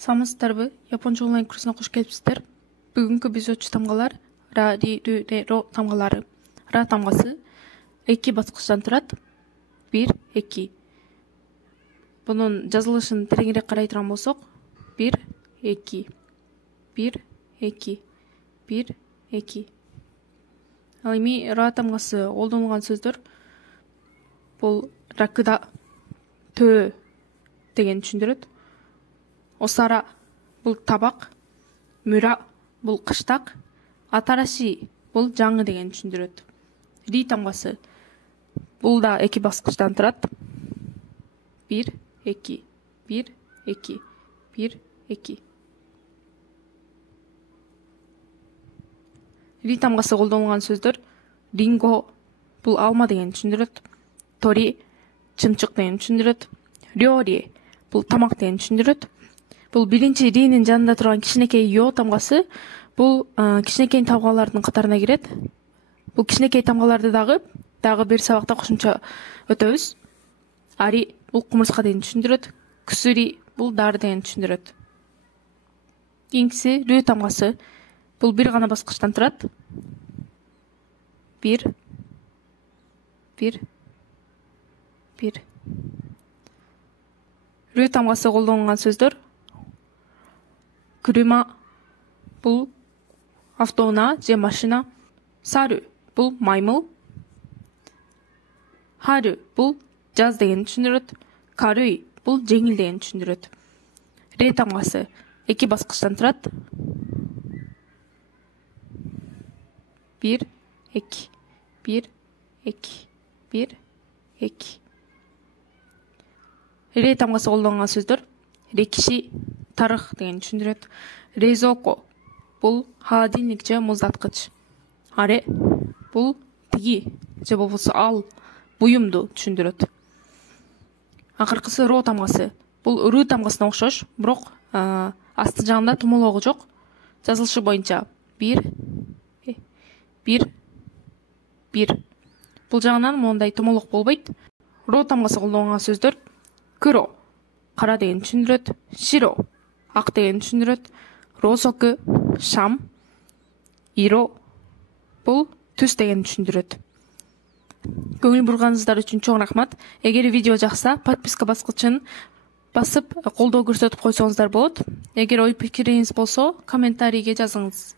Саламатсыздарбы? Японча онлайн курсуна кош келипсиздер. Бүгүнкү биз өчү тамгалар ра, ри, рү, ре, ро тамгалары. Ра тамгасы 2 баскычтан турат. 1, 2. Бунун жазылышын тереңирээк карай турган болсок, 1, 2. 1, 2. 1, 2. Ал эми ра тамгасы колдонулган сөздөр бул ракыда төө деген түшүндүрөт. Осара бул табак, мүра бул кыштак, атараши бул жаңы деген түшүндүрөт. Ри тамгасы бул да 2 баскычтан турат. 1, 2. 1, 2. 1, 2. Ри тамгасы колдонулган сөздөр ринго бул алма деген түшүндүрөт. Тори чымчык деген түшүндүрөт. Рёри бул тамак деген түшүндүрөт. Бул биринчи ринин жанында турган кичинекей йо тамгасы бул кичинекей тамгалардын катарына кирет. Бул кичинекей тамгаларды дагы бир сабакта кошумча өтөбүз. Ари бул кумурска деген түшүндүрөт. Күсүри бул дары деген түшүндүрөт. Кийинкиси рү тамгасы бул бир гана баскычтан турат. 1, 1, 1. Рү тамгасы колдонулган сөздөр күрүма бул автоунаа же машина. Сару бул маймыл. Хару бул жаз деген түшүндүрөт. Каруй бул жеңил деген түшүндүрөт. Ре тамгасы 2 баскычтан турат. 1, 2. 1, 2. 1, 2. Ре тамгасы колдонулган сөздөр рекиши тарых деген түшүндүрөт. Резоко бул холодильник же муздаткыч. Аре бул тиги же болбосо ал буюмду түшүндүрөт. Акыркысы ро тамгасы бул рү тамгасына окшош, бирок асты жагында томологу жок. Жазылышы боюнча 1, 1, 1. Бул жагынан моундай томолок болбойт. Ро тамгасы колдонулган сөздөр кыро кара деген түшүндүрөт. Широ ак деген түшүндүрөт. Росоку шам. Иро бул түс деген түшүндүрөт. Көңүл бурганыңыздар үчүн чоң рахмат. Эгер видео жакса, подписка баскычын басып колдоо көрсөтүп койсоңуздар болот. Эгер ой пикириңиз болсо, комментарийге жазыңыз.